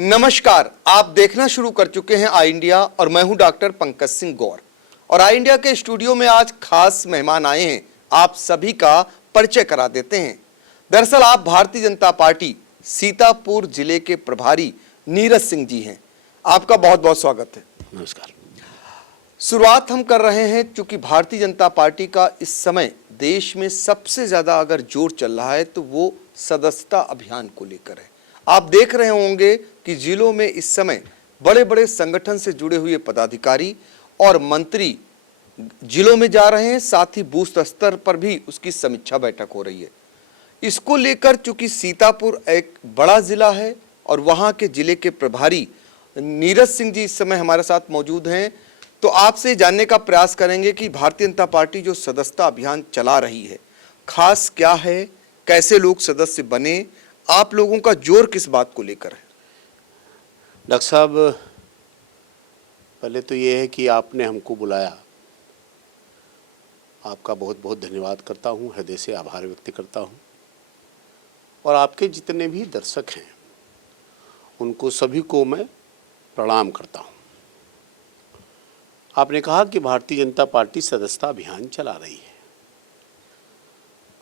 नमस्कार, आप देखना शुरू कर चुके हैं आई इंडिया और मैं हूं डॉक्टर पंकज सिंह गौर। और आई इंडिया के स्टूडियो में आज खास मेहमान आए हैं, आप सभी का परिचय करा देते हैं। दरअसल आप भारतीय जनता पार्टी सीतापुर जिले के प्रभारी नीरज सिंह जी हैं। आपका बहुत बहुत स्वागत है। नमस्कार। शुरुआत हम कर रहे हैं क्योंकि भारतीय जनता पार्टी का इस समय देश में सबसे ज्यादा अगर जोर चल रहा है तो वो सदस्यता अभियान को लेकर है। आप देख रहे होंगे कि जिलों में इस समय बड़े बड़े संगठन से जुड़े हुए पदाधिकारी और मंत्री जिलों में जा रहे हैं, साथ ही बूथ स्तर पर भी उसकी समीक्षा बैठक हो रही है। इसको लेकर चूंकि सीतापुर एक बड़ा जिला है और वहां के जिले के प्रभारी नीरज सिंह जी इस समय हमारे साथ मौजूद हैं, तो आपसे जानने का प्रयास करेंगे कि भारतीय जनता पार्टी जो सदस्यता अभियान चला रही है खास क्या है, कैसे लोग सदस्य बने, आप लोगों का जोर किस बात को लेकर है? डॉक्टर साहब, पहले तो ये है कि आपने हमको बुलाया, आपका बहुत बहुत धन्यवाद करता हूँ, हृदय से आभार व्यक्त करता हूँ। और आपके जितने भी दर्शक हैं उनको सभी को मैं प्रणाम करता हूँ। आपने कहा कि भारतीय जनता पार्टी सदस्यता अभियान चला रही है।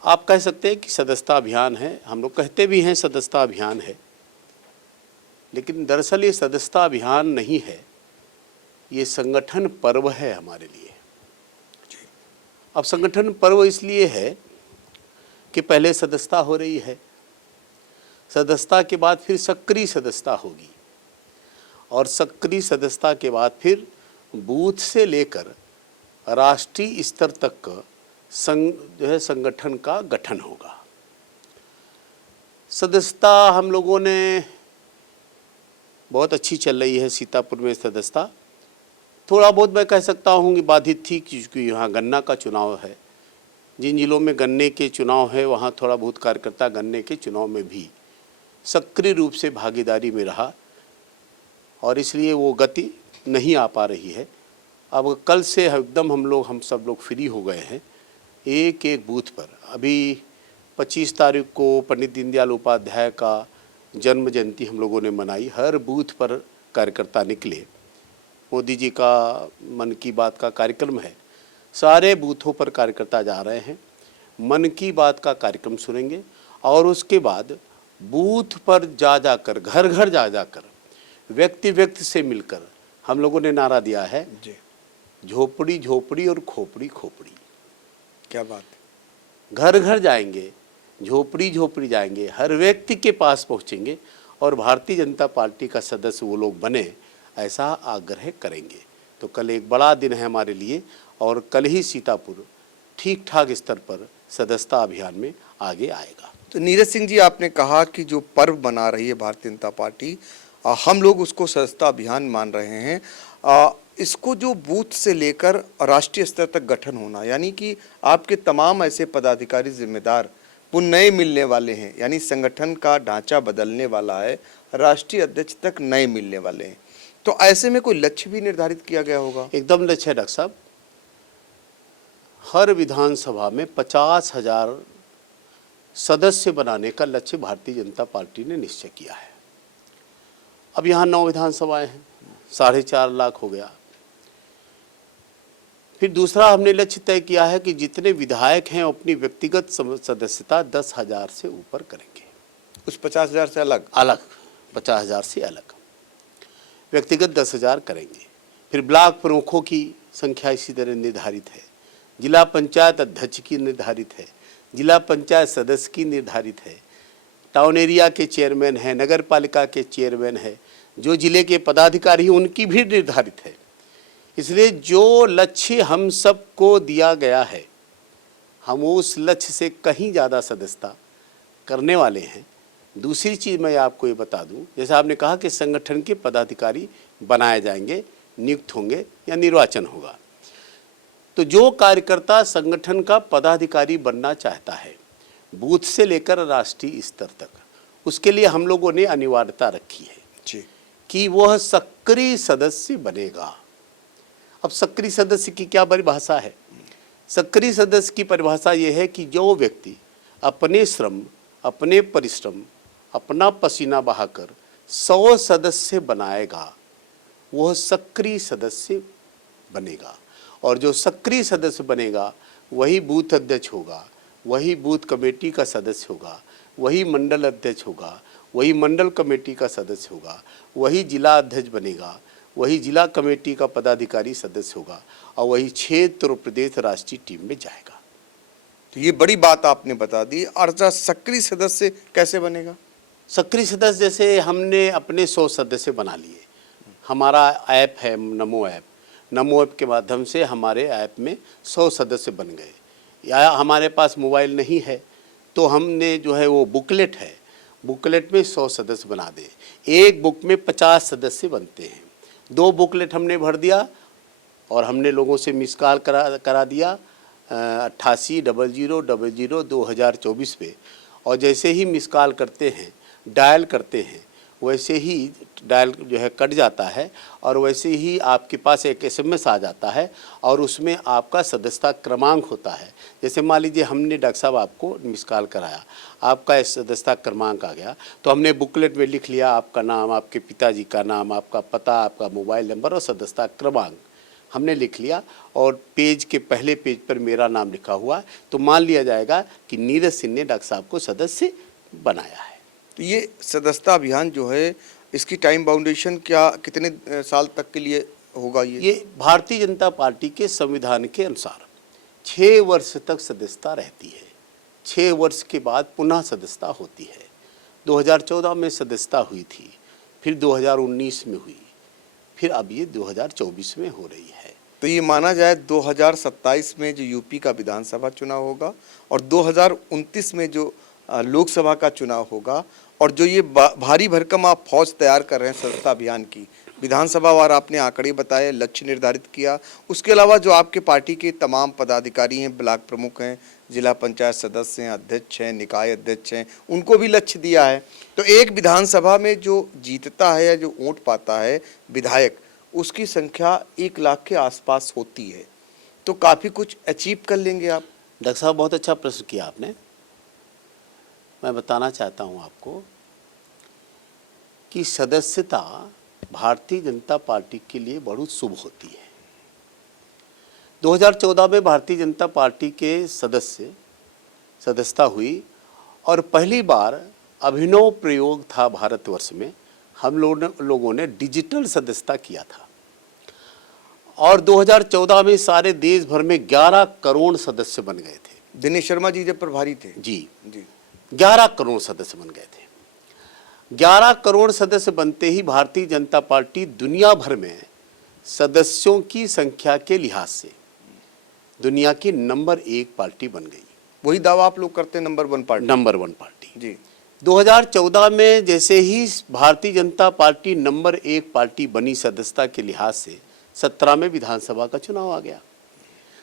आप कह सकते हैं कि सदस्यता अभियान है, हम लोग कहते भी हैं सदस्यता अभियान है, लेकिन दरअसल ये सदस्यता अभियान नहीं है, ये संगठन पर्व है हमारे लिए। अब संगठन पर्व इसलिए है कि पहले सदस्यता हो रही है, सदस्यता के बाद फिर सक्रिय सदस्यता होगी और सक्रिय सदस्यता के बाद फिर बूथ से लेकर राष्ट्रीय स्तर तक संगठन का गठन होगा। सदस्यता हम लोगों ने बहुत अच्छी चल रही है। सीतापुर में सदस्यता थोड़ा बहुत मैं कह सकता हूँ कि बाधित थी क्योंकि यहाँ गन्ना का चुनाव है। जिन जिलों में गन्ने के चुनाव है वहाँ थोड़ा बहुत कार्यकर्ता गन्ने के चुनाव में भी सक्रिय रूप से भागीदारी में रहा और इसलिए वो गति नहीं आ पा रही है। अब कल से एकदम हम सब लोग फ्री हो गए हैं। एक एक बूथ पर अभी 25 तारीख को पंडित दीनदयाल उपाध्याय का जन्म जयंती हम लोगों ने मनाई। हर बूथ पर कार्यकर्ता निकले। मोदी जी का मन की बात का कार्यक्रम है, सारे बूथों पर कार्यकर्ता जा रहे हैं, मन की बात का कार्यक्रम सुनेंगे और उसके बाद बूथ पर जा कर घर घर जा कर व्यक्ति से मिलकर हम लोगों ने नारा दिया है, झोपड़ी झोपड़ी और खोपड़ी खोपड़ी। क्या बात है। घर घर जाएंगे, झोपड़ी झोपड़ी जाएंगे, हर व्यक्ति के पास पहुंचेंगे और भारतीय जनता पार्टी का सदस्य वो लोग बने, ऐसा आग्रह करेंगे। तो कल एक बड़ा दिन है हमारे लिए और कल ही सीतापुर ठीक ठाक स्तर पर सदस्यता अभियान में आगे आएगा। तो नीरज सिंह जी, आपने कहा कि जो पर्व बना रही है भारतीय जनता पार्टी, हम लोग उसको सदस्यता अभियान मान रहे हैं। इसको जो बूथ से लेकर राष्ट्रीय स्तर तक गठन होना, यानी कि आपके तमाम ऐसे पदाधिकारी जिम्मेदार वो नए मिलने वाले हैं, यानी संगठन का ढांचा बदलने वाला है, राष्ट्रीय अध्यक्ष तक नए मिलने वाले हैं। तो ऐसे में कोई लक्ष्य भी निर्धारित किया गया होगा? एकदम लक्ष्य है डॉक्टर साहब। हर विधानसभा में 50,000 सदस्य बनाने का लक्ष्य भारतीय जनता पार्टी ने निश्चय किया है। अब यहाँ 9 विधानसभाएं हैं, 4.5 लाख हो गया। फिर दूसरा हमने लक्ष्य तय किया है कि जितने विधायक हैं अपनी व्यक्तिगत सदस्यता 10,000 से ऊपर करेंगे। उस 50,000 से अलग 50,000 से अलग व्यक्तिगत 10,000 करेंगे। फिर ब्लॉक प्रमुखों की संख्या इसी तरह निर्धारित है, जिला पंचायत अध्यक्ष की निर्धारित है, जिला पंचायत सदस्य की निर्धारित है, टाउन एरिया के चेयरमैन है, नगर पालिका के चेयरमैन है, जो जिले के पदाधिकारी हैं उनकी भी निर्धारित है। इसलिए जो लक्ष्य हम सबको दिया गया है, हम उस लक्ष्य से कहीं ज़्यादा सदस्यता करने वाले हैं। दूसरी चीज़ मैं आपको ये बता दूं, जैसे आपने कहा कि संगठन के पदाधिकारी बनाए जाएंगे, नियुक्त होंगे या निर्वाचन होगा, तो जो कार्यकर्ता संगठन का पदाधिकारी बनना चाहता है बूथ से लेकर राष्ट्रीय स्तर तक, उसके लिए हम लोगों ने अनिवार्यता रखी है कि वह सक्रिय सदस्य बनेगा। अब सक्रिय सदस्य की क्या परिभाषा है? सक्रिय सदस्य की परिभाषा ये है कि जो व्यक्ति अपने श्रम, अपने परिश्रम, अपना पसीना बहाकर 100 सदस्य बनाएगा वह सक्रिय सदस्य बनेगा, और जो सक्रिय सदस्य बनेगा वही बूथ अध्यक्ष होगा, वही बूथ कमेटी का सदस्य होगा, वही मंडल अध्यक्ष होगा, वही मंडल कमेटी का सदस्य होगा, वही जिला अध्यक्ष बनेगा, वही जिला कमेटी का पदाधिकारी सदस्य होगा, और वही क्षेत्र और प्रदेश राष्ट्रीय टीम में जाएगा। तो ये बड़ी बात आपने बता दी। और सक्रिय सदस्य कैसे बनेगा? सक्रिय सदस्य जैसे हमने अपने 100 सदस्य बना लिए। हमारा ऐप है नमो ऐप, नमो ऐप के माध्यम से हमारे ऐप में 100 सदस्य बन गए। या हमारे पास मोबाइल नहीं है तो हमने जो है वो बुकलेट है, बुकलेट में 100 सदस्य बना दे। एक बुक में 50 सदस्य बनते हैं। 2 बुकलेट हमने भर दिया और हमने लोगों से मिस कॉल करा दिया 8800002024 पे, और जैसे ही मिस कॉल करते हैं, डायल करते हैं, वैसे ही डायल जो है कट जाता है और वैसे ही आपके पास एक SMS आ जाता है और उसमें आपका सदस्यता क्रमांक होता है। जैसे मान लीजिए हमने डॉक्टर साहब आपको मिस कॉल कराया, आपका सदस्यता क्रमांक आ गया, तो हमने बुकलेट में लिख लिया आपका नाम, आपके पिताजी का नाम, आपका पता, आपका मोबाइल नंबर और सदस्यता क्रमांक हमने लिख लिया, और पेज के पहले पेज पर मेरा नाम लिखा हुआ, तो मान लिया जाएगा कि नीरज सिंह ने डॉक्टर साहब को सदस्य बनाया है। तो ये सदस्यता अभियान जो है, इसकी टाइम बाउंडेशन क्या, कितने साल तक के लिए होगा? ये भारतीय जनता पार्टी के संविधान के अनुसार 6 वर्ष तक सदस्यता रहती है। 6 वर्ष के बाद पुनः सदस्यता होती है। 2014 में सदस्यता हुई थी, फिर 2019 में हुई, फिर अब ये 2024 में हो रही है। तो ये माना जाए 2027 में जो यूपी का विधानसभा चुनाव होगा और 2029 में जो लोकसभा का चुनाव होगा, और जो ये भारी भरकम आप फौज तैयार कर रहे हैं सदस्यता अभियान की, विधानसभा वार आपने आंकड़े बताए, लक्ष्य निर्धारित किया, उसके अलावा जो आपके पार्टी के तमाम पदाधिकारी हैं, ब्लॉक प्रमुख हैं, जिला पंचायत सदस्य हैं, अध्यक्ष हैं, निकाय अध्यक्ष हैं, उनको भी लक्ष्य दिया है। तो एक विधानसभा में जो जीतता है या जो वोट पाता है विधायक, उसकी संख्या 1 लाख के आसपास होती है। तो काफ़ी कुछ अचीव कर लेंगे आप। डॉक्टर साहब बहुत अच्छा प्रश्न किया आपने। मैं बताना चाहता हूं आपको कि सदस्यता भारतीय जनता पार्टी के लिए बहुत शुभ होती है। 2014 में भारतीय जनता पार्टी के सदस्यता हुई और पहली बार अभिनव प्रयोग था भारतवर्ष में। हम लोगों ने डिजिटल सदस्यता किया था, और 2014 में सारे देश भर में 11 करोड़ सदस्य बन गए थे। दिनेश शर्मा जी जब प्रभारी थे जी, 11 करोड़ सदस्य बन गए थे। 11 करोड़ सदस्य बनते ही भारतीय जनता पार्टी दुनिया भर में सदस्यों की संख्या के लिहाज से दुनिया की नंबर 1 पार्टी बन गई। वही दावा आप लोग करते हैं, नंबर 1 पार्टी। नंबर 1 पार्टी जी। 2014 में जैसे ही Bharatiya Janata party number 1 party बनी सदस्यता के लिहाज से, 17 में विधानसभा का चुनाव आ गया।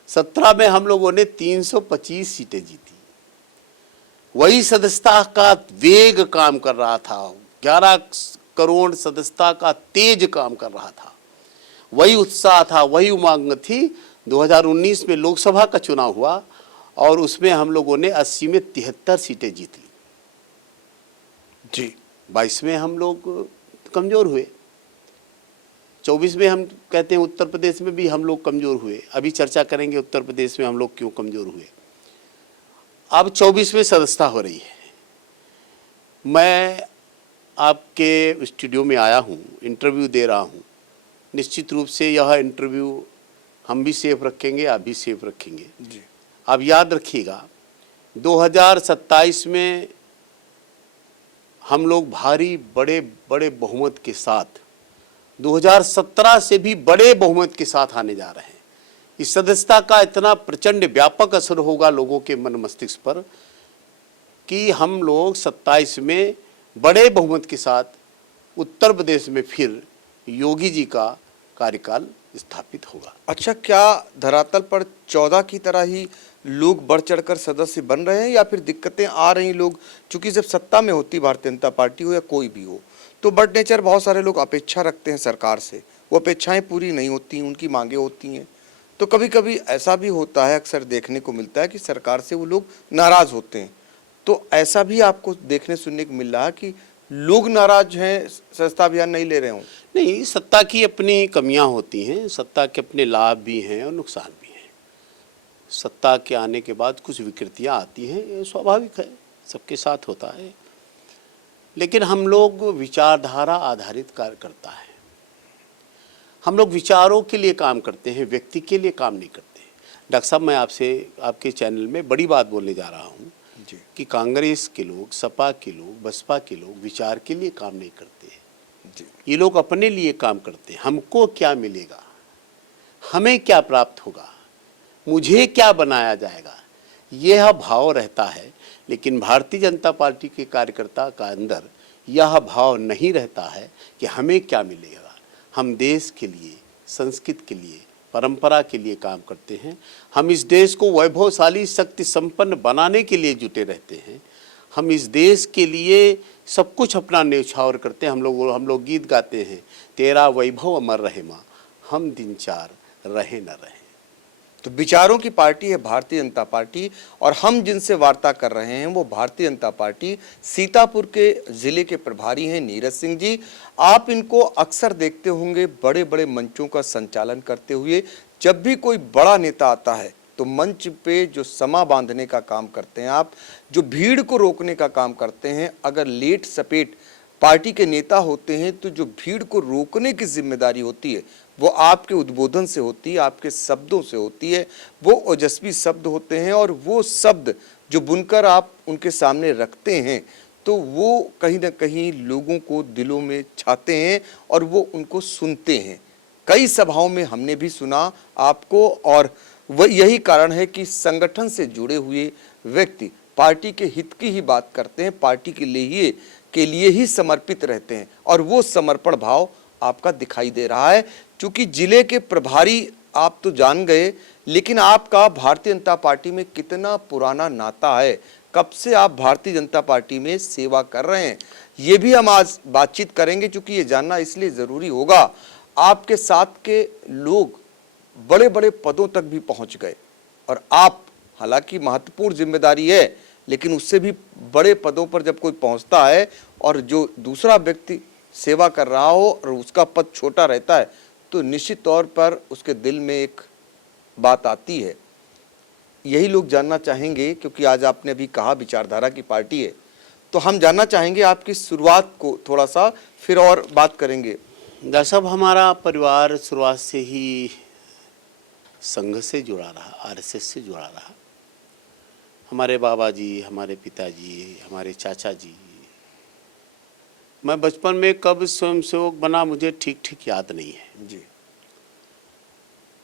17 में हम लोगों ने 325 सीटें जीती। वही सदस्यता का वेग काम कर रहा था, 11 करोड़ सदस्यता का तेज काम कर रहा था, वही उत्साह था, वही उमंग थी। 2019 में लोकसभा का चुनाव हुआ और उसमें हम लोगों ने 80 में 73 सीटें जीत ली जी। 22 में हम लोग कमज़ोर हुए, 24 में हम कहते हैं उत्तर प्रदेश में भी हम लोग कमज़ोर हुए। अभी चर्चा करेंगे उत्तर प्रदेश में हम लोग क्यों कमज़ोर हुए। अब 24 में सदस्यता हो रही है। मैं आपके स्टूडियो में आया हूँ, इंटरव्यू दे रहा हूँ। निश्चित रूप से यह इंटरव्यू हम भी सेफ रखेंगे, आप भी सेफ रखेंगे जी। आप याद रखिएगा 2027 में हम लोग भारी बड़े बड़े बहुमत के साथ 2017 से भी बड़े बहुमत के साथ आने जा रहे हैं। इस सदस्यता का इतना प्रचंड व्यापक असर होगा लोगों के मन मस्तिष्क पर कि हम लोग 27 में बड़े बहुमत के साथ उत्तर प्रदेश में फिर योगी जी का कार्यकाल स्थापित होगा। अच्छा, क्या धरातल पर 14 की तरह ही लोग बढ़ चढ़कर सदस्य बन रहे हैं, या फिर दिक्कतें आ रही? लोग चूंकि जब सत्ता में होती भारतीय जनता पार्टी हो या कोई भी हो, तो बट नेचर बहुत सारे लोग अपेक्षा रखते हैं सरकार से, वो अपेक्षाएं पूरी नहीं होती, उनकी मांगे होती हैं। तो कभी कभी ऐसा भी होता है, अक्सर देखने को मिलता है कि सरकार से वो लोग नाराज़ होते हैं। तो ऐसा भी आपको देखने सुनने को मिल रहा है कि लोग नाराज हैं, सदस्यता अभियान नहीं ले रहे हों? नहीं, सत्ता की अपनी कमियां होती हैं, सत्ता के अपने लाभ भी हैं और नुकसान भी हैं। सत्ता के आने के बाद कुछ विकृतियां आती हैं, ये स्वाभाविक है, सबके साथ होता है। लेकिन हम लोग विचारधारा आधारित कार्य करता है, हम लोग विचारों के लिए काम करते हैं, व्यक्ति के लिए काम नहीं करते। डॉक्टर साहब, मैं आपसे आपके चैनल में बड़ी बात बोलने जा रहा हूँ कि कांग्रेस के लोग, सपा के लोग, बसपा के लोग विचार के लिए काम नहीं करते हैं। ये लोग अपने लिए काम करते हैं। हमको क्या मिलेगा, हमें क्या प्राप्त होगा, मुझे क्या बनाया जाएगा, यह भाव रहता है। लेकिन भारतीय जनता पार्टी के कार्यकर्ता का अंदर यह भाव नहीं रहता है कि हमें क्या मिलेगा। हम देश के लिए, संस्कृति के लिए, परंपरा के लिए काम करते हैं। हम इस देश को वैभवशाली, शक्ति संपन्न बनाने के लिए जुटे रहते हैं। हम इस देश के लिए सब कुछ अपना न्यौछावर करते हैं। हम लोग गीत गाते हैं, तेरा वैभव अमर रहे माँ, हम दिन चार रहे न रहे। तो विचारों की पार्टी है भारतीय जनता पार्टी, और हम जिनसे वार्ता कर रहे हैं वो भारतीय जनता पार्टी सीतापुर के जिले के प्रभारी हैं नीरज सिंह जी। आप इनको अक्सर देखते होंगे बड़े बड़े मंचों का संचालन करते हुए। जब भी कोई बड़ा नेता आता है तो मंच पे जो समा बांधने का काम करते हैं आप, जो भीड़ को रोकने का काम करते हैं। अगर लेट सपेट पार्टी के नेता होते हैं तो जो भीड़ को रोकने की जिम्मेदारी होती है वो आपके उद्बोधन से होती है, आपके शब्दों से होती है। वो ओजस्वी शब्द होते हैं और वो शब्द जो बुनकर आप उनके सामने रखते हैं तो वो कहीं ना कहीं लोगों को दिलों में छाते हैं और वो उनको सुनते हैं। कई सभाओं में हमने भी सुना आपको, और वह यही कारण है कि संगठन से जुड़े हुए व्यक्ति पार्टी के हित की ही बात करते हैं, पार्टी के लिए ही समर्पित रहते हैं, और वो समर्पण भाव आपका दिखाई दे रहा है। क्योंकि जिले के प्रभारी आप तो जान गए, लेकिन आपका भारतीय जनता पार्टी में कितना पुराना नाता है, कब से आप भारतीय जनता पार्टी में सेवा कर रहे हैं, ये भी हम आज बातचीत करेंगे। क्योंकि ये जानना इसलिए ज़रूरी होगा, आपके साथ के लोग बड़े बड़े पदों तक भी पहुंच गए, और आप, हालांकि महत्वपूर्ण जिम्मेदारी है, लेकिन उससे भी बड़े पदों पर जब कोई पहुंचता है और जो दूसरा व्यक्ति सेवा कर रहा हो और उसका पद छोटा रहता है तो निश्चित तौर पर उसके दिल में एक बात आती है। यही लोग जानना चाहेंगे, क्योंकि आज आपने अभी कहा विचारधारा की पार्टी है, तो हम जानना चाहेंगे आपकी शुरुआत को थोड़ा सा, फिर और बात करेंगे। डॉक्टर साहब, हमारा परिवार शुरुआत से ही संघ से जुड़ा रहा, आरएसएस से जुड़ा रहा। हमारे बाबा जी, हमारे पिताजी, हमारे चाचा जी। मैं बचपन में कब स्वयंसेवक बना मुझे ठीक ठीक याद नहीं है जी,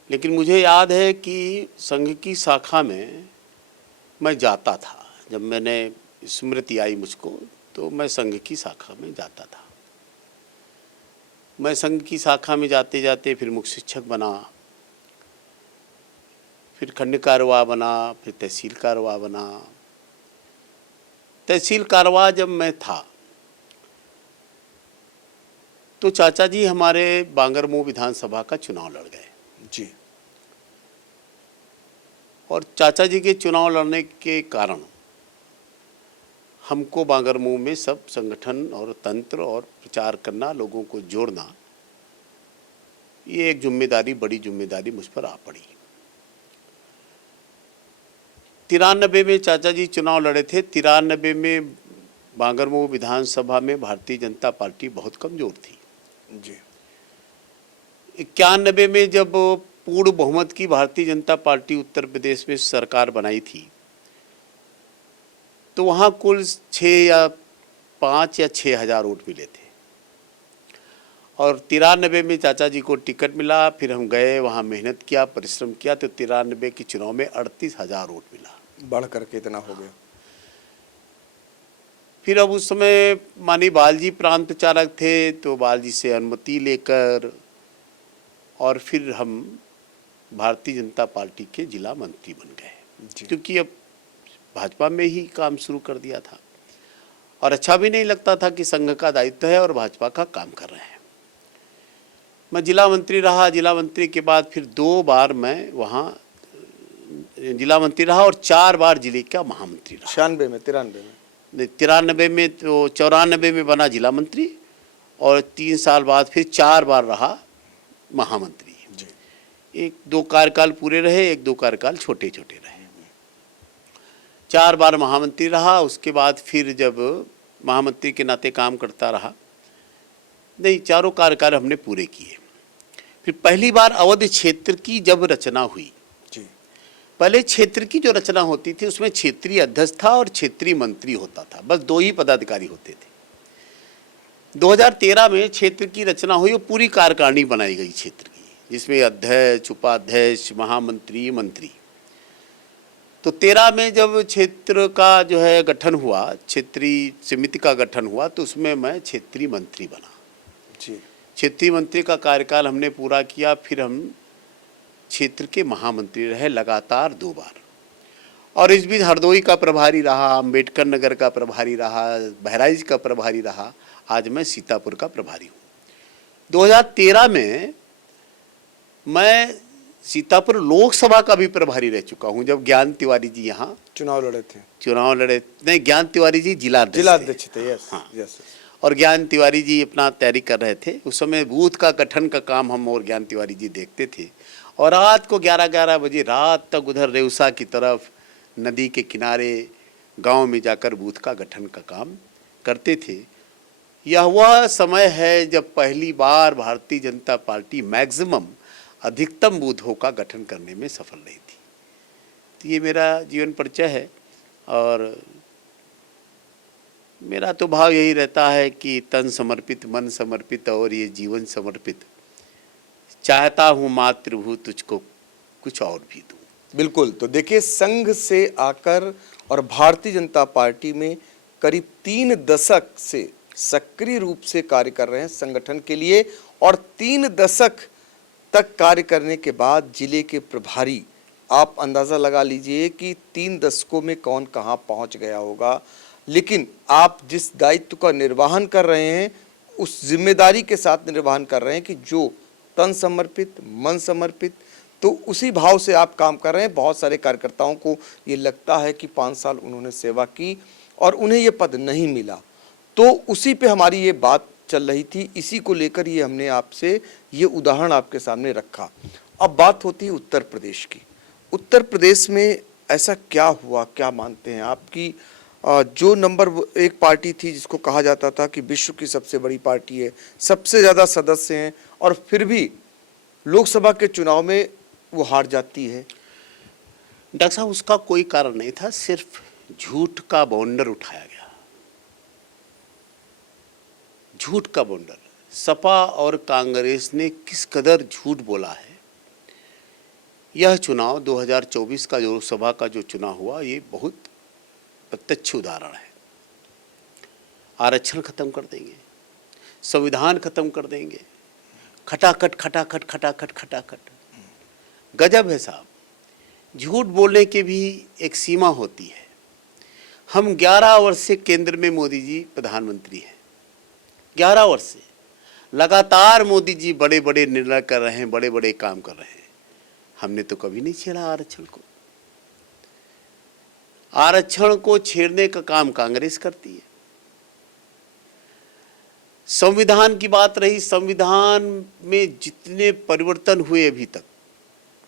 लेकिन मुझे याद है कि संघ की शाखा में मैं जाता था। जब मैंने स्मृति आई मुझको तो मैं संघ की शाखा में जाता था। मैं संघ की शाखा में जाते जाते फिर मुख्य शिक्षक बना, फिर खंड कारवा बना, फिर तहसील कारवा बना। तहसील कारवा जब मैं था तो चाचा जी हमारे बांगरमऊ विधानसभा का चुनाव लड़ गए जी, और चाचा जी के चुनाव लड़ने के कारण हमको बांगरमऊ में सब संगठन और तंत्र और प्रचार करना, लोगों को जोड़ना, ये एक जिम्मेदारी, बड़ी जिम्मेदारी मुझ पर आ पड़ी। 93 में चाचा जी चुनाव लड़े थे। 93 में बांगरमऊ विधानसभा में भारतीय जनता पार्टी बहुत कमजोर थी जी। 91 में जब पूर्ण बहुमत की भारतीय जनता पार्टी उत्तर प्रदेश में सरकार बनाई थी तो वहाँ कुल 5 या 6 हज़ार वोट मिले थे, और 93 में चाचा जी को टिकट मिला। फिर हम गए वहाँ, मेहनत किया, परिश्रम किया, तो 93 के चुनाव में 38,000 वोट मिला। बढ़ करके इतना हो गया। फिर अब उस समय माननीय बालजी प्रांत प्रचारक थे, तो बालजी से अनुमति लेकर और फिर हम भारतीय जनता पार्टी के जिला मंत्री बन गए, क्योंकि अब भाजपा में ही काम शुरू कर दिया था और अच्छा भी नहीं लगता था कि संघ का दायित्व है और भाजपा का काम कर रहे हैं। मैं जिला मंत्री रहा। जिला मंत्री के बाद फिर 2 बार मैं वहाँ जिला मंत्री रहा और 4 बार जिले का महामंत्री रहा। 96 में, 93 में, 93 में तो 94 में बना जिला मंत्री और 3 साल बाद फिर 4 बार रहा महामंत्री। जी। 1-2 कार्यकाल पूरे रहे, 1-2 कार्यकाल छोटे छोटे रहे। 4 बार महामंत्री रहा। उसके बाद फिर जब महामंत्री के नाते काम करता रहा, नहीं, चारों कार्यकाल हमने पूरे किए। फिर पहली बार अवध क्षेत्र की जब रचना हुई, जी। पहले क्षेत्र की जो रचना होती थी उसमें क्षेत्रीय अध्यक्ष था और क्षेत्रीय मंत्री होता था, बस 2 ही पदाधिकारी होते थे। 2013 में क्षेत्र की रचना हुई और पूरी कार्यकारिणी बनाई गई क्षेत्र की, जिसमें अध्यक्ष, उपाध्यक्ष, महामंत्री, मंत्री। तो 13 में जब क्षेत्र का जो है गठन हुआ, क्षेत्रीय समिति का गठन हुआ, तो उसमें मैं क्षेत्रीय मंत्री बना। जी। क्षेत्रीय मंत्री का कार्यकाल हमने पूरा किया। फिर हम क्षेत्र के महामंत्री रहे लगातार 2 बार। और इस बीच हरदोई का प्रभारी रहा, अम्बेडकर नगर का प्रभारी रहा, बहराइच का प्रभारी रहा। आज मैं सीतापुर का प्रभारी हूँ। 2013 में मैं सीतापुर लोकसभा का भी प्रभारी रह चुका हूँ, जब ज्ञान तिवारी जी यहाँ चुनाव लड़े थे। नहीं, ज्ञान तिवारी जी जिलाध्यक्ष थे। यस। हाँ। यस। और ज्ञान तिवारी जी अपना तैयारी कर रहे थे। उस समय बूथ का गठन का काम हम और ज्ञान तिवारी जी देखते थे। और रात को 11-11 बजे रात तक उधर रेउसा की तरफ नदी के किनारे गांव में जाकर बूथ का गठन का काम करते थे। यह वह समय है जब पहली बार भारतीय जनता पार्टी मैक्सिमम अधिकतम बूथों का गठन करने में सफल रही थी। तो ये मेरा जीवन परिचय है। और मेरा तो भाव यही रहता है कि तन समर्पित, मन समर्पित और ये जीवन समर्पित। चाहता हूँ मातृभू तुझको कुछ और भी दूँ। बिल्कुल। तो देखिए, संघ से आकर और भारतीय जनता पार्टी में करीब 3 दशक से सक्रिय रूप से कार्य कर रहे हैं संगठन के लिए, और 3 दशक तक कार्य करने के बाद जिले के प्रभारी, आप अंदाज़ा लगा लीजिए कि 3 दशकों में कौन कहाँ पहुँच गया होगा। लेकिन आप जिस दायित्व का निर्वहन कर रहे हैं, उस जिम्मेदारी के साथ निर्वहन कर रहे हैं कि जो तन समर्पित, मन समर्पित, तो उसी भाव से आप काम कर रहे हैं। बहुत सारे कार्यकर्ताओं को ये लगता है कि 5 साल उन्होंने सेवा की और उन्हें ये पद नहीं मिला, तो उसी पे हमारी ये बात चल रही थी। इसी को लेकर ये हमने आपसे ये उदाहरण आपके सामने रखा। अब बात होती है उत्तर प्रदेश की। उत्तर प्रदेश में ऐसा क्या हुआ, क्या मानते हैं आपकी जो नंबर 1 पार्टी थी, जिसको कहा जाता था कि विश्व की सबसे बड़ी पार्टी है, सबसे ज़्यादा सदस्य हैं, और फिर भी लोकसभा के चुनाव में वो हार जाती है? डॉक्टर साहब, उसका कोई कारण नहीं था, सिर्फ झूठ का बवंडर उठाया गया। झूठ का बवंडर। सपा और कांग्रेस ने किस कदर झूठ बोला है। यह चुनाव 2024 का जो लोकसभा का जो चुनाव हुआ, ये बहुत प्रत्यक्ष उदाहरण है। आरक्षण खत्म कर देंगे, संविधान खत्म कर देंगे, खटाखट खटाखट खटाखट खटाखट। गजब है साहब। झूठ बोलने की भी एक सीमा होती है। हम 11 वर्ष से केंद्र में मोदी जी प्रधानमंत्री हैं। 11 वर्ष से लगातार मोदी जी बड़े बड़े निर्णय कर रहे हैं, बड़े बड़े काम कर रहे हैं। हमने तो कभी नहीं छेड़ा आरक्षण को। आरक्षण को छेड़ने का काम कांग्रेस करती है। संविधान की बात रही, संविधान में जितने परिवर्तन हुए अभी तक,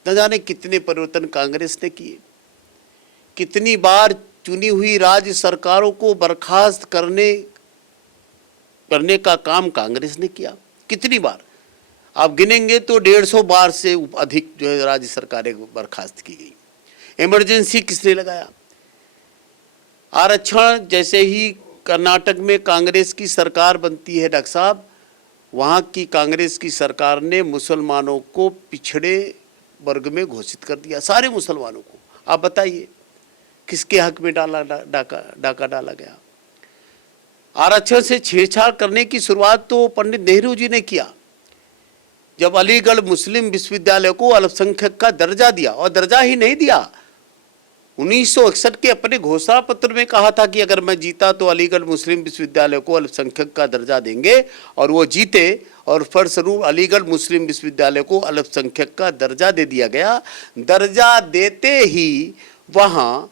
न जाने कितने परिवर्तन कांग्रेस ने किए। कितनी बार चुनी हुई राज्य सरकारों को बर्खास्त करने का काम कांग्रेस ने किया। कितनी बार आप गिनेंगे तो 150 बार से अधिक जो है राज्य सरकारें बर्खास्त की गई। इमरजेंसी किसने लगाया? आरक्षण जैसे ही कर्नाटक में कांग्रेस की सरकार बनती है डॉक्टर साहब, वहाँ की कांग्रेस की सरकार ने मुसलमानों को पिछड़े वर्ग में घोषित कर दिया, सारे मुसलमानों को। आप बताइए किसके हक में डाका डाला गया? आरक्षण से छेड़छाड़ करने की शुरुआत तो पंडित नेहरू जी ने किया, जब अलीगढ़ मुस्लिम विश्वविद्यालय को अल्पसंख्यक का दर्जा दिया। और दर्जा ही नहीं दिया, 1961 के अपने घोषणा पत्र में कहा था कि अगर मैं जीता तो अलीगढ़ मुस्लिम विश्वविद्यालय को अल्पसंख्यक का दर्जा देंगे, और वो जीते और फलस्वरूप अलीगढ़ मुस्लिम विश्वविद्यालय को अल्पसंख्यक का दर्जा दे दिया गया। दर्जा देते ही वहाँ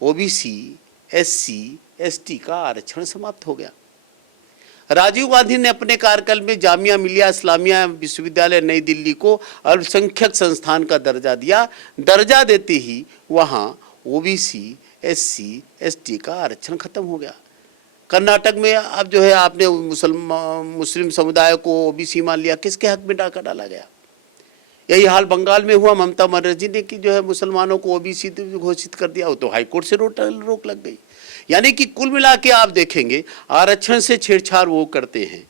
ओबीसी, एससी, एसटी का आरक्षण समाप्त हो गया। राजीव गांधी ने अपने कार्यकाल में जामिया मिलिया इस्लामिया विश्वविद्यालय नई दिल्ली को अल्पसंख्यक संस्थान का दर्जा दिया। दर्जा देते ही वहां ओबीसी, एससी, एसटी का आरक्षण खत्म हो गया। कर्नाटक में अब जो है आपने मुस्लिम समुदाय को ओबीसी मान लिया, किसके हक में डाका डाला गया। यही हाल बंगाल में हुआ, ममता बनर्जी ने कि जो है मुसलमानों को ओबीसी घोषित कर दिया, वो तो हाईकोर्ट से रोक लग गई। यानी कि कुल मिला के आप देखेंगे आरक्षण से छेड़छाड़ वो करते हैं,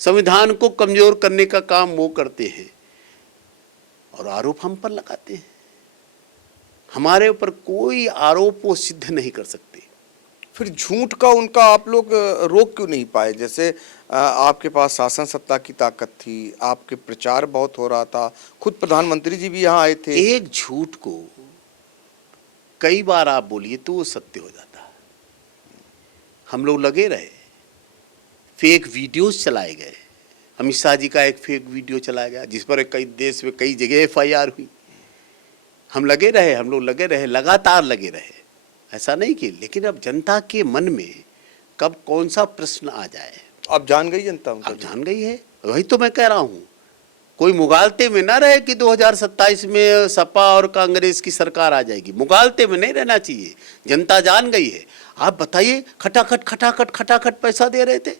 संविधान को कमजोर करने का काम वो करते हैं और आरोप हम पर लगाते हैं। हमारे ऊपर कोई आरोप वो सिद्ध नहीं कर सकते। फिर झूठ का उनका आप लोग रोक क्यों नहीं पाए? जैसे आपके पास शासन सत्ता की ताकत थी, आपके प्रचार बहुत हो रहा था, खुद प्रधानमंत्री जी भी यहाँ आए थे। एक झूठ को कई बार आप बोलिए तो वो सत्य हो जाता है। हम लोग लगे रहे, फेक वीडियोस चलाए गए। अमित शाह जी का एक फेक वीडियो चलाया गया जिस पर कई देश में कई जगह एफआईआर हुई। हम लोग लगे रहे, लगातार लगे रहे, ऐसा नहीं कि। लेकिन अब जनता के मन में कब कौन सा प्रश्न आ जाए, अब जान गई जनता, अब जान गई है। वही तो मैं कह रहा हूँ, कोई मुगालते में ना रहे कि 2027 में सपा और कांग्रेस की सरकार आ जाएगी। मुगालते में नहीं रहना चाहिए, जनता जान गई है। आप बताइए, खटाखट पैसा दे रहे थे।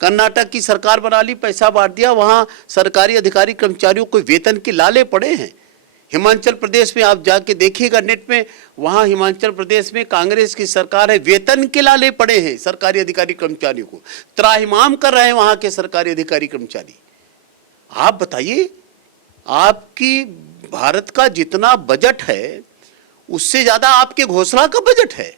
कर्नाटक की सरकार बना ली, पैसा बांट दिया, वहाँ सरकारी अधिकारी कर्मचारियों को वेतन के लाले पड़े हैं। हिमाचल प्रदेश में आप जाके देखिएगा नेट में, वहाँ हिमाचल प्रदेश में कांग्रेस की सरकार है, वेतन के लाले पड़े हैं सरकारी अधिकारी कर्मचारियों को, त्राहिमाम कर रहे हैं वहाँ के सरकारी अधिकारी कर्मचारी। आप बताइए, आपकी भारत का जितना बजट है उससे ज्यादा आपके घोषणा का बजट है।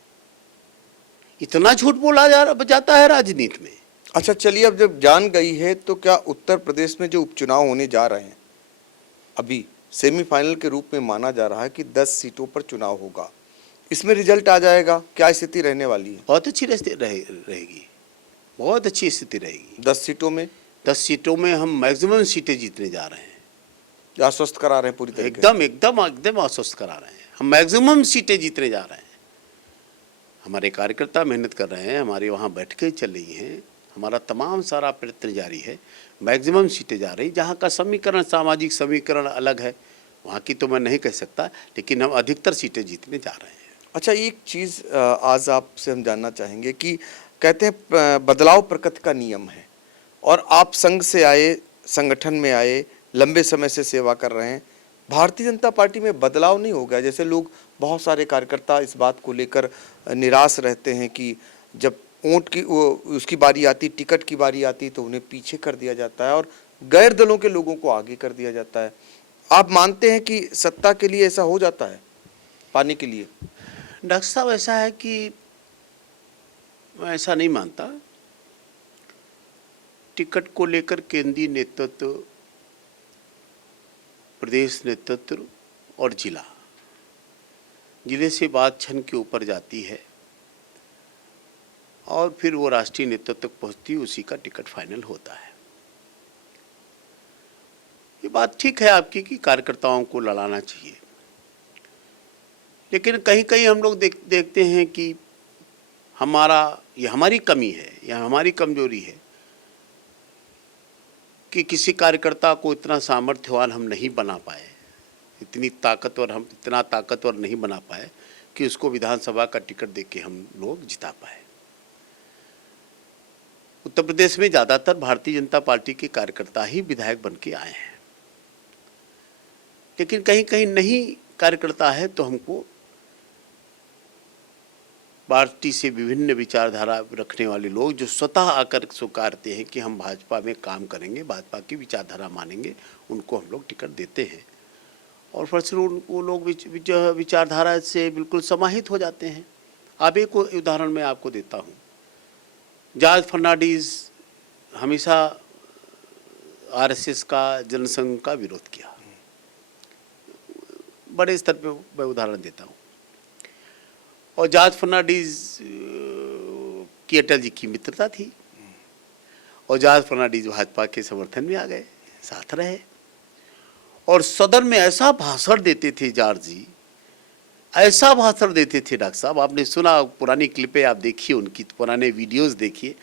इतना झूठ बोला जाता है राजनीति में। अच्छा चलिए, अब जब जान गई है तो क्या उत्तर प्रदेश में जो उपचुनाव होने जा रहे हैं, अभी सेमीफाइनल के रूप में माना जा रहा है कि 10 सीटों पर चुनाव होगा, इसमें रिजल्ट आ जाएगा, क्या स्थिति रहने वाली है? बहुत अच्छी रहेगी, बहुत अच्छी स्थिति रहेगी। 10 सीटों में 10 सीटों में हम मैक्सिमम सीटें जीतने जा रहे हैं। आश्वस्त करा रहे हैं पूरी तरीके एकदम आश्वस्त करा रहे हैं। हम मैक्सिमम सीटें जीतने जा रहे हैं। हमारे कार्यकर्ता मेहनत कर रहे हैं, हमारे वहाँ बैठकें चल रही हैं, हमारा तमाम सारा प्रयत्न जारी है। मैक्सिमम सीटें जा रही। जहाँ का समीकरण, सामाजिक समीकरण अलग है, वहाँ की तो मैं नहीं कह सकता, लेकिन हम अधिकतर सीटें जीतने जा रहे हैं। अच्छा, एक चीज़ आज आपसे हम जानना चाहेंगे कि कहते हैं बदलाव प्रकृति का नियम है, और आप संघ से आए, संगठन में आए, लंबे समय से सेवा कर रहे हैं, भारतीय जनता पार्टी में बदलाव नहीं हो गया? जैसे लोग, बहुत सारे कार्यकर्ता इस बात को लेकर निराश रहते हैं कि जब वोट की उसकी बारी आती, टिकट की बारी आती, तो उन्हें पीछे कर दिया जाता है और गैर दलों के लोगों को आगे कर दिया जाता है। आप मानते हैं कि सत्ता के लिए ऐसा हो जाता है, पाने के लिए? डॉक्टर साहब, ऐसा है कि मैं ऐसा नहीं मानता। टिकट को लेकर केंद्रीय नेतृत्व, प्रदेश नेतृत्व और जिले से बात छन के ऊपर जाती है और फिर वो राष्ट्रीय नेतृत्व तक पहुंचती, उसी का टिकट फाइनल होता है। ये बात ठीक है आपकी कि कार्यकर्ताओं को लड़ाना चाहिए, लेकिन कहीं कहीं हम लोग देखते हैं कि ये हमारी कमी है या हमारी कमजोरी है कि किसी कार्यकर्ता को इतना सामर्थ्यवान हम नहीं बना पाए, इतना ताकतवर नहीं बना पाए कि उसको विधानसभा का टिकट देके हम लोग जिता पाए। उत्तर प्रदेश में ज़्यादातर भारतीय जनता पार्टी के कार्यकर्ता ही विधायक बन के आए हैं, लेकिन कहीं कहीं नहीं कार्यकर्ता है तो हमको पार्टी से विभिन्न विचारधारा रखने वाले लोग जो स्वतः आकर स्वीकारते हैं कि हम भाजपा में काम करेंगे, भाजपा की विचारधारा मानेंगे, उनको हम लोग टिकट देते हैं और फलस्वरूप वो लोग विचारधारा से बिल्कुल समाहित हो जाते हैं। अब एक उदाहरण मैं आपको देता हूँ। जॉर्ज फर्नांडिस हमेशा आरएसएस का, जनसंघ का विरोध किया, बड़े स्तर पे मैं उदाहरण देता हूँ। और जॉर्ज फर्नांडिस की अटल जी की मित्रता थी और जॉर्ज फर्नांडिस भाजपा के समर्थन में आ गए, साथ रहे और सदन में ऐसा भाषण देते थे जॉर्ज जी ऐसा भाषण देते थे डॉक्टर साहब, आपने सुना, पुरानी क्लिपें आप देखिए उनकी, पुराने वीडियोस देखिए,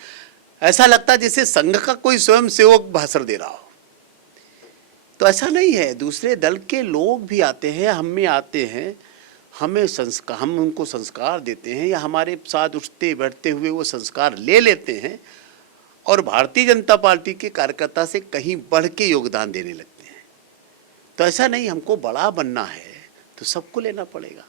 ऐसा लगता है जैसे संघ का कोई स्वयं सेवक भाषण दे रहा हो। तो ऐसा नहीं है, दूसरे दल के लोग भी आते हैं, हम में आते हैं, हमें संस्कार, हम उनको संस्कार देते हैं या हमारे साथ उठते बैठते हुए वो संस्कार ले लेते हैं और भारतीय जनता पार्टी के कार्यकर्ता से कहीं बढ़ के योगदान देने लगते हैं। तो ऐसा नहीं, हमको बड़ा बनना है तो सबको लेना पड़ेगा,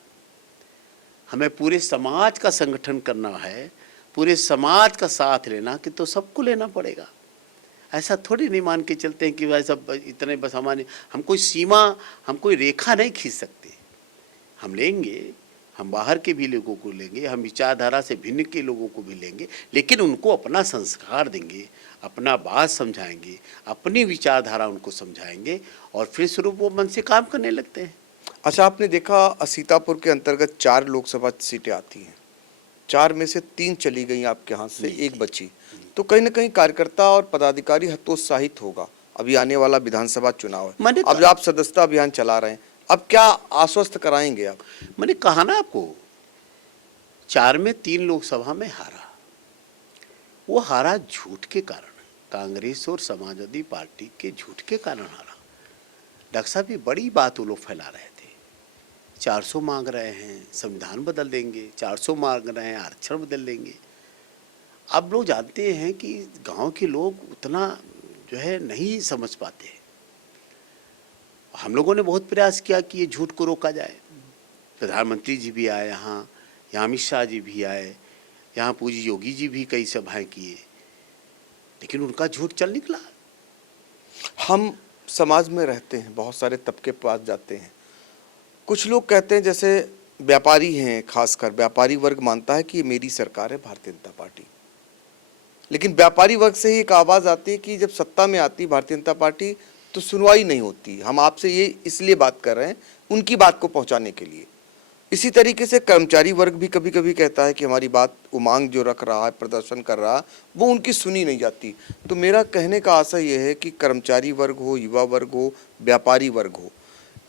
हमें पूरे समाज का संगठन करना है, पूरे समाज का साथ लेना कि तो सबको लेना पड़ेगा। ऐसा थोड़ी नहीं मान के चलते हैं कि भाई सब इतने बस हमारे, हम कोई सीमा, हम कोई रेखा नहीं खींच सकते। हम लेंगे, हम बाहर के भी लोगों को लेंगे, हम विचारधारा से भिन्न के लोगों को भी लेंगे, लेकिन उनको अपना संस्कार देंगे, अपना बात समझाएंगे, अपनी विचारधारा उनको समझाएंगे और फिर स्वरूप वो मन से काम करने लगते हैं। अच्छा, आपने देखा सीतापुर के अंतर्गत 4 लोकसभा सीटें आती हैं, 4 में से 3 चली गई आपके हाथ से, 1 बची। तो कहीं ना कहीं कार्यकर्ता और पदाधिकारी हतोत्साहित होगा। अभी आने वाला विधानसभा चुनाव है, अब आप सदस्यता अभियान चला रहे हैं, अब क्या आश्वस्त कराएंगे आप? मैंने कहा ना आपको, 4 में 3 लोकसभा में हारा, वो हारा झूठ के कारण, कांग्रेस और समाजवादी पार्टी के झूठ के कारण हारा। डॉक्टर साहब, ये बड़ी बात वो लोग फैला रहे थे, 400 मांग रहे हैं, संविधान बदल देंगे, 400 मांग रहे हैं, आरक्षण बदल देंगे। अब लोग जानते हैं कि गांव के लोग उतना जो है नहीं समझ पाते। हम लोगों ने बहुत प्रयास किया कि ये झूठ को रोका जाए। प्रधानमंत्री जी भी आए यहाँ अमित शाह जी भी आए, यहाँ पूज्य योगी जी भी कई सभाएं किए, लेकिन उनका झूठ चल निकला। हम समाज में रहते हैं, बहुत सारे तबके पास जाते हैं, कुछ लोग कहते हैं, जैसे व्यापारी हैं, खासकर व्यापारी वर्ग मानता है कि ये मेरी सरकार है भारतीय जनता पार्टी, लेकिन व्यापारी वर्ग से ही एक आवाज़ आती है कि जब सत्ता में आती भारतीय जनता पार्टी तो सुनवाई नहीं होती। हम आपसे ये इसलिए बात कर रहे हैं उनकी बात को पहुंचाने के लिए। इसी तरीके से कर्मचारी वर्ग भी कभी कभी कहता है कि हमारी बात, उमांग जो रख रहा है, प्रदर्शन कर रहा है, वो उनकी सुनी नहीं जाती। तो मेरा कहने का आशा ये है कि कर्मचारी वर्ग हो, युवा वर्ग हो, व्यापारी वर्ग हो,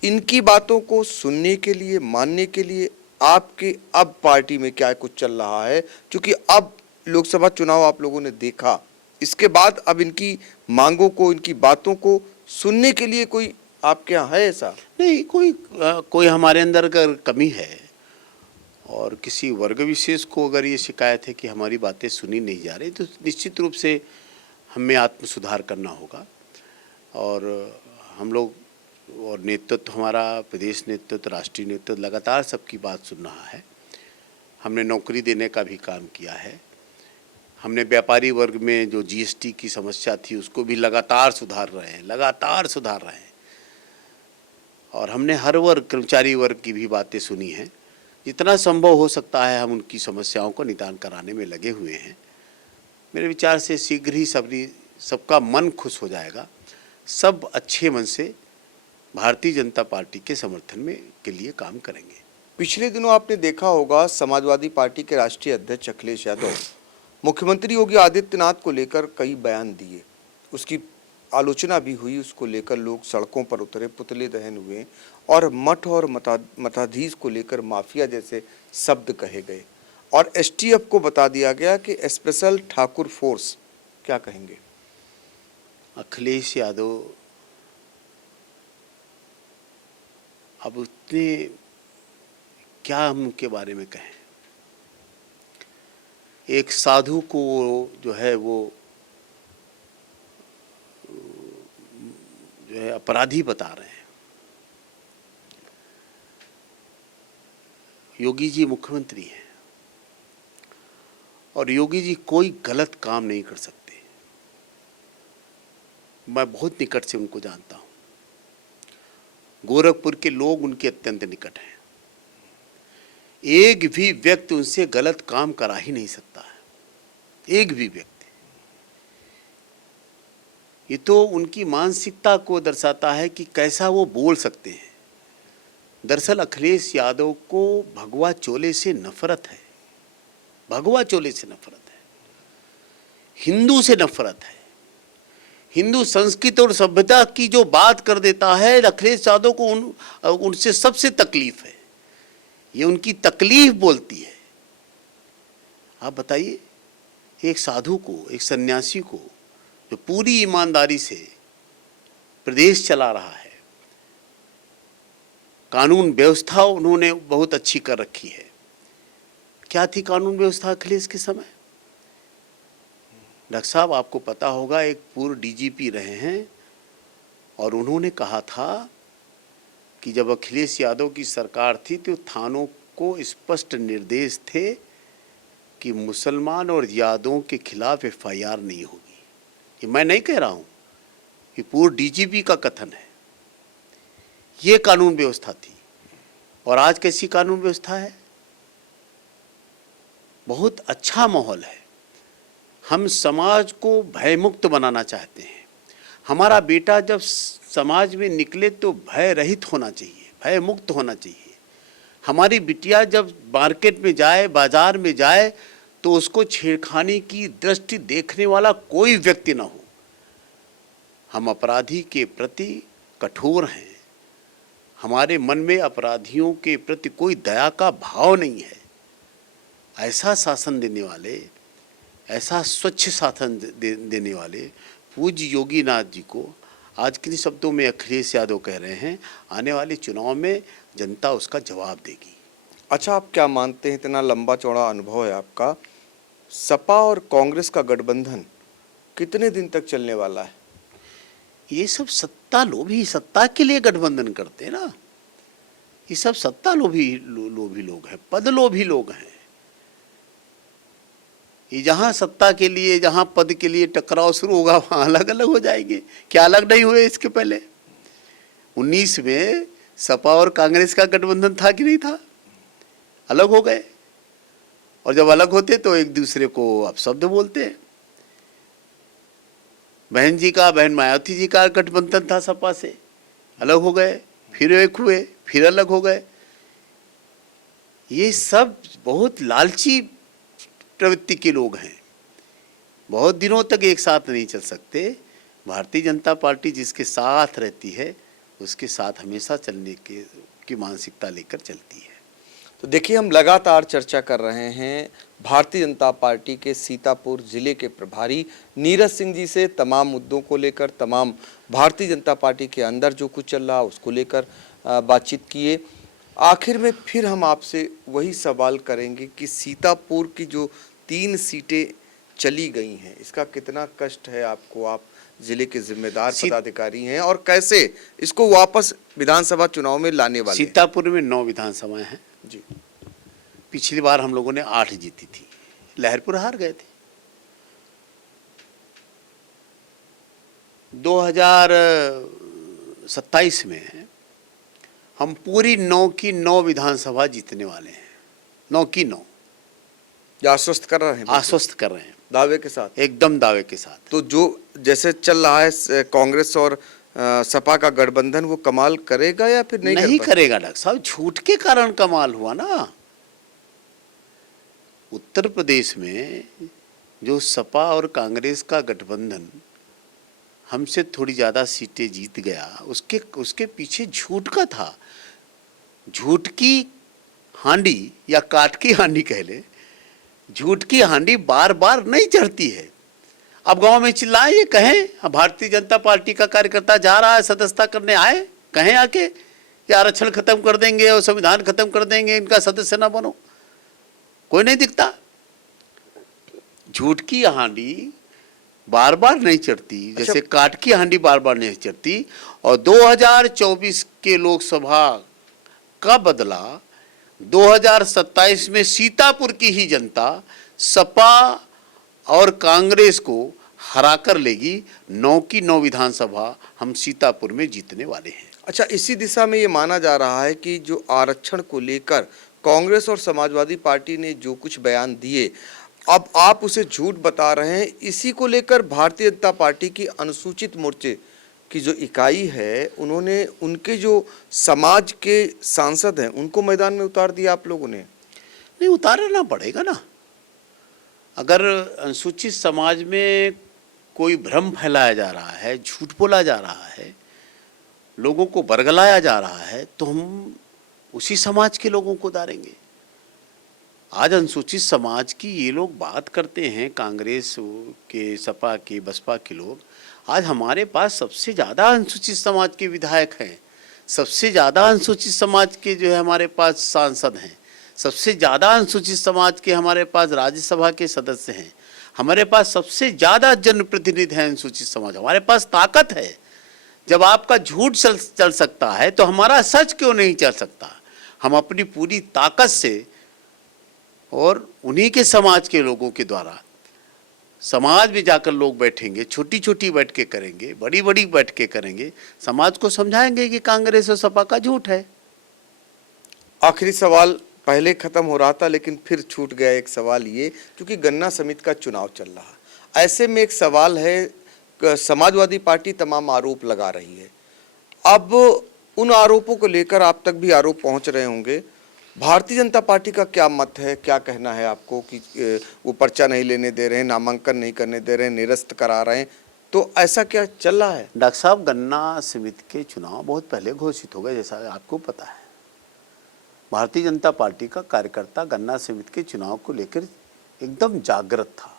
इनकी बातों को सुनने के लिए, मानने के लिए आपके अब पार्टी में क्या कुछ चल रहा है? क्योंकि अब लोकसभा चुनाव आप लोगों ने देखा, इसके बाद अब इनकी मांगों को, इनकी बातों को सुनने के लिए कोई आपके यहाँ है ऐसा? नहीं, कोई हमारे अंदर अगर कमी है और किसी वर्ग विशेष को अगर ये शिकायत है कि हमारी बातें सुनी नहीं जा रही, तो निश्चित रूप से हमें आत्म सुधार करना होगा। और हम लोग और नेतृत्व, हमारा प्रदेश नेतृत्व, राष्ट्रीय नेतृत्व लगातार सबकी बात सुन रहा है। हमने नौकरी देने का भी काम किया है, हमने व्यापारी वर्ग में जो जीएसटी की समस्या थी उसको भी लगातार सुधार रहे हैं, और हमने हर वर्ग, कर्मचारी वर्ग की भी बातें सुनी हैं। जितना संभव हो सकता है हम उनकी समस्याओं को निदान कराने में लगे हुए हैं। मेरे विचार से शीघ्र ही सबका मन खुश हो जाएगा, सब अच्छे मन से भारतीय जनता पार्टी के समर्थन में के लिए काम करेंगे। पिछले दिनों आपने देखा होगा, समाजवादी पार्टी के राष्ट्रीय अध्यक्ष अखिलेश यादव मुख्यमंत्री योगी आदित्यनाथ को लेकर कई बयान दिए, उसकी आलोचना भी हुई, उसको लेकर लोग सड़कों पर उतरे, पुतले दहन हुए और मठ और मठाधीश को लेकर माफिया जैसे शब्द कहे गए और एसटीएफ को बता दिया गया कि स्पेशल ठाकुर फोर्स। क्या कहेंगे? अखिलेश यादव अब उतने क्या हम उनके बारे में कहें। एक साधु को जो है वो जो है अपराधी बता रहे हैं। योगी जी मुख्यमंत्री हैं और योगी जी कोई गलत काम नहीं कर सकते। मैं बहुत निकट से उनको जानता हूं, गोरखपुर के लोग उनके अत्यंत निकट हैं। एक भी व्यक्ति उनसे गलत काम करा ही नहीं सकता है, एक भी व्यक्ति। ये तो उनकी मानसिकता को दर्शाता है कि कैसा वो बोल सकते हैं। दरअसल अखिलेश यादव को भगवा चोले से नफरत है, भगवा चोले से नफरत है, हिंदू से नफरत है। हिंदू संस्कृति और सभ्यता की जो बात कर देता है, अखिलेश यादव को उनसे सबसे तकलीफ है। ये उनकी तकलीफ बोलती है। आप बताइए, एक साधु को, एक सन्यासी को जो पूरी ईमानदारी से प्रदेश चला रहा है, कानून व्यवस्था उन्होंने बहुत अच्छी कर रखी है। क्या थी कानून व्यवस्था अखिलेश के समय? डॉक्टर साहब, आपको पता होगा, एक पूर्व डीजीपी रहे हैं और उन्होंने कहा था कि जब अखिलेश यादव की सरकार थी तो थानों को स्पष्ट निर्देश थे कि मुसलमान और यादवों के खिलाफ एफआईआर नहीं होगी। ये मैं नहीं कह रहा हूँ, ये पूर्व डीजीपी का कथन है। ये कानून व्यवस्था थी। और आज कैसी कानून व्यवस्था है? बहुत अच्छा माहौल है। हम समाज को भयमुक्त बनाना चाहते हैं। हमारा बेटा जब समाज में निकले तो भय रहित होना चाहिए, भय मुक्त होना चाहिए। हमारी बिटिया जब मार्केट में जाए, बाजार में जाए, तो उसको छेड़खानी की दृष्टि देखने वाला कोई व्यक्ति ना हो। हम अपराधी के प्रति कठोर हैं। हमारे मन में अपराधियों के प्रति कोई दया का भाव नहीं है। ऐसा शासन देने वाले, ऐसा स्वच्छ शासन देने वाले पूज्य योगीनाथ जी को आज किन शब्दों में अखिलेश यादव कह रहे हैं, आने वाले चुनाव में जनता उसका जवाब देगी। अच्छा, आप क्या मानते हैं, इतना लंबा चौड़ा अनुभव है आपका, सपा और कांग्रेस का गठबंधन कितने दिन तक चलने वाला है? ये सब सत्ता लोभी, सत्ता के लिए गठबंधन करते हैं ना। ये सब सत्ता लोभी लोग हैं, पद लोभी लोग हैं। ये जहाँ सत्ता के लिए, जहाँ पद के लिए टकराव शुरू होगा, वहाँ अलग अलग हो जाएंगे। क्या अलग नहीं हुए इसके पहले? 19 में सपा और कांग्रेस का गठबंधन था कि नहीं था? अलग हो गए। और जब अलग होते तो एक दूसरे को अपशब्द बोलते हैं। बहन मायावती जी का गठबंधन था सपा से, अलग हो गए, फिर एक हुए, फिर अलग हो गए। ये सब बहुत लालची प्रवृत्ति के लोग हैं। बहुत दिनों तक एक साथ नहीं चल सकते। भारतीय जनता पार्टी जिसके साथ रहती है, उसके साथ हमेशा चलने की मानसिकता लेकर चलती है। तो देखिए, हम लगातार चर्चा कर रहे हैं भारतीय जनता पार्टी के सीतापुर जिले के प्रभारी नीरज सिंह जी से, तमाम मुद्दों को लेकर, तमाम भारतीय जनता पार्टी के अंदर जो कुछ चल रहा उसको लेकर बातचीत किए। आखिर में फिर हम आपसे वही सवाल करेंगे कि सीतापुर की जो 3 सीटें चली गई हैं, इसका कितना कष्ट है आपको? आप जिले के जिम्मेदार पदाधिकारी हैं और कैसे इसको वापस विधानसभा चुनाव में लाने वाले? सीतापुर में 9 विधानसभाएं हैं जी। पिछली बार हम लोगों ने 8 जीती थी, लहरपुर हार गए थे। 2027 में हम पूरी 9 की 9 विधानसभा जीतने वाले हैं। 9 की 9 आश्वस्त कर रहे हैं? आश्वस्त कर रहे हैं, दावे के साथ, एकदम दावे के साथ। तो जो जैसे चल रहा है कांग्रेस और सपा का गठबंधन, वो कमाल करेगा या फिर नहीं करेगा? डॉक्टर साहब, झूठ के कारण कमाल हुआ ना। उत्तर प्रदेश में जो सपा और कांग्रेस का गठबंधन हमसे थोड़ी ज्यादा सीटें जीत गया, उसके पीछे झूठ का था। झूठ की हांडी या काट की हांडी कह ले, झूठ की हांडी बार बार नहीं चढ़ती है। अब गांव में चिल्लाएं, ये कहें भारतीय जनता पार्टी का कार्यकर्ता जा रहा है सदस्यता करने, आए कहें आके कि आरक्षण खत्म कर देंगे और संविधान खत्म कर देंगे, इनका सदस्य ना बनो। कोई नहीं दिखता। झूठ की हांडी बार बार नहीं चढ़ती, जैसे काट की हांडी बार बार नहीं चढ़ती। और 2024 के लोकसभा का बदला 2027 में सीतापुर की ही जनता सपा और कांग्रेस को हरा कर लेगी। 9 की 9 विधानसभा हम सीतापुर में जीतने वाले हैं। अच्छा, इसी दिशा में ये माना जा रहा है कि जो आरक्षण को लेकर कांग्रेस और समाजवादी पार्टी ने जो कुछ बयान दिए, अब आप उसे झूठ बता रहे हैं। इसी को लेकर भारतीय जनता पार्टी की अनुसूचित मोर्चे की जो इकाई है, उन्होंने उनके जो समाज के सांसद हैं उनको मैदान में उतार दिया आप लोगों ने। नहीं, उतारना पड़ेगा ना। अगर अनुसूचित समाज में कोई भ्रम फैलाया जा रहा है, झूठ बोला जा रहा है, लोगों को बरगलाया जा रहा है, तो हम उसी समाज के लोगों को उतारेंगे। आज अनुसूचित समाज की ये लोग बात करते हैं, कांग्रेस के, सपा के, बसपा के लोग। आज हमारे पास सबसे ज़्यादा अनुसूचित समाज के विधायक हैं, सबसे ज़्यादा अनुसूचित समाज के जो है हमारे पास सांसद हैं, सबसे ज़्यादा अनुसूचित समाज के हमारे पास राज्यसभा के सदस्य हैं, हमारे पास सबसे ज़्यादा जनप्रतिनिधि हैं अनुसूचित समाज। हमारे पास ताकत है। जब आपका झूठ चल सकता है तो हमारा सच क्यों नहीं चल सकता? हम अपनी पूरी ताकत से और उन्हीं के समाज के लोगों के द्वारा समाज में जाकर लोग बैठेंगे, छोटी छोटी बैठकें करेंगे, बड़ी बड़ी बैठकें करेंगे, समाज को समझाएंगे कि कांग्रेस और सपा का झूठ है। आखिरी सवाल पहले खत्म हो रहा था लेकिन फिर छूट गया एक सवाल ये, क्योंकि गन्ना समिति का चुनाव चल रहा है, ऐसे में एक सवाल है, समाजवादी पार्टी तमाम आरोप लगा रही है। अब उन आरोपों को लेकर आप तक भी आरोप पहुंच रहे होंगे, भारतीय जनता पार्टी का क्या मत है, क्या कहना है आपको कि वो पर्चा नहीं लेने दे रहे हैं, नामांकन नहीं करने दे रहे हैं, निरस्त करा रहे हैं, तो ऐसा क्या चल रहा है? डॉक्टर साहब, गन्ना समिति के चुनाव बहुत पहले घोषित हो गए, जैसा आपको पता है। भारतीय जनता पार्टी का कार्यकर्ता गन्ना समिति के चुनाव को लेकर एकदम जागृत था।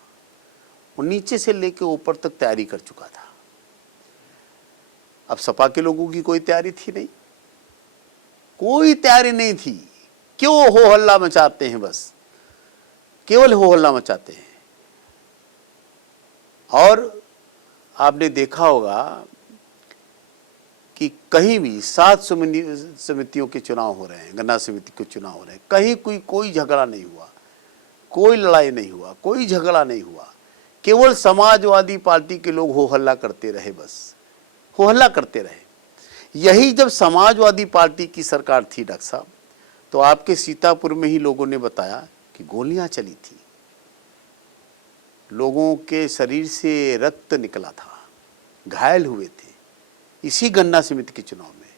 वो नीचे से लेकर ऊपर तक तैयारी कर चुका था। अब सपा के लोगों की कोई तैयारी थी नहीं, कोई तैयारी नहीं थी। क्यों हो हल्ला मचाते हैं? बस केवल हो हल्ला मचाते हैं। और आपने देखा होगा कि कहीं भी 7 समितियों के चुनाव हो रहे हैं, गन्ना समिति के चुनाव हो रहे हैं, कहीं कोई झगड़ा नहीं हुआ, कोई लड़ाई नहीं हुआ, कोई झगड़ा नहीं हुआ। केवल समाजवादी पार्टी के लोग हो हल्ला करते रहे, बस हो हल्ला करते रहे। यही जब समाजवादी पार्टी की सरकार थी डॉक्टर साहब, तो आपके सीतापुर में ही लोगों ने बताया कि गोलियां चली थी, लोगों के शरीर से रक्त निकला था, घायल हुए थे इसी गन्ना समिति के चुनाव में।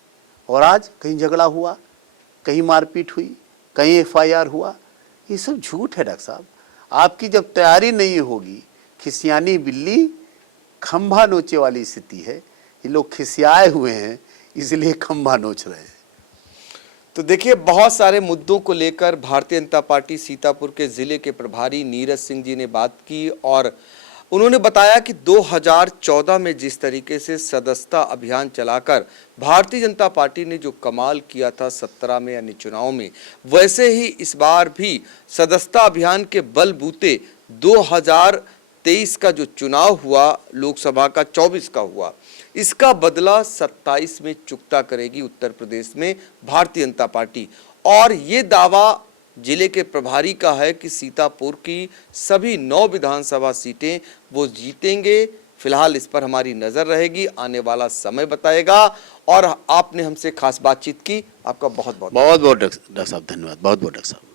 और आज कहीं झगड़ा हुआ, कहीं मारपीट हुई, कहीं एफआईआर हुआ। ये सब झूठ है डॉक्टर साहब। आपकी जब तैयारी नहीं होगी, खिसियानी बिल्ली खंभा नोचे वाली स्थिति है। ये लोग खिसियाए हुए हैं, इसलिए खंभा नोच रहे हैं। तो देखिए, बहुत सारे मुद्दों को लेकर भारतीय जनता पार्टी सीतापुर के जिले के प्रभारी नीरज सिंह जी ने बात की और उन्होंने बताया कि 2014 में जिस तरीके से सदस्यता अभियान चलाकर भारतीय जनता पार्टी ने जो कमाल किया था 17 में यानी चुनाव में, वैसे ही इस बार भी सदस्यता अभियान के बलबूते 2023 का जो चुनाव हुआ, लोकसभा का 24 का हुआ, इसका बदला 27 में चुकता करेगी उत्तर प्रदेश में भारतीय जनता पार्टी। और ये दावा जिले के प्रभारी का है कि सीतापुर की सभी 9 विधानसभा सीटें वो जीतेंगे। फिलहाल इस पर हमारी नजर रहेगी, आने वाला समय बताएगा। और आपने हमसे खास बातचीत की, आपका बहुत बहुत डॉक्टर साहब धन्यवाद, बहुत बहुत डॉक्टर साहब।